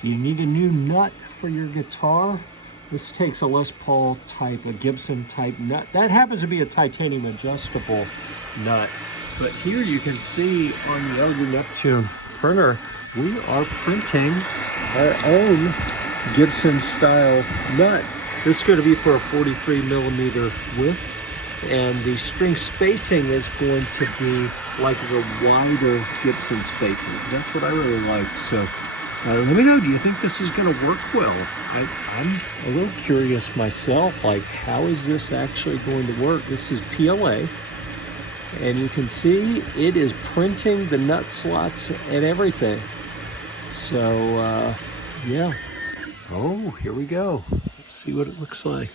Do you need a new nut for your guitar? This takes a Les Paul type, a Gibson type nut. That happens to be a titanium adjustable nut. But here you can see on the Elder Neptune printer, we are printing our own Gibson style nut. This is going to be for a 43 millimeter width. And the string spacing is going to be like the wider Gibson spacing. That's what I really like. So let me know, do you think this is going to work well? I'm a little curious myself, like how is this actually going to work? This is PLA, and you can see it is printing the nut slots and everything. So yeah. Oh, here we go. Let's see what it looks like.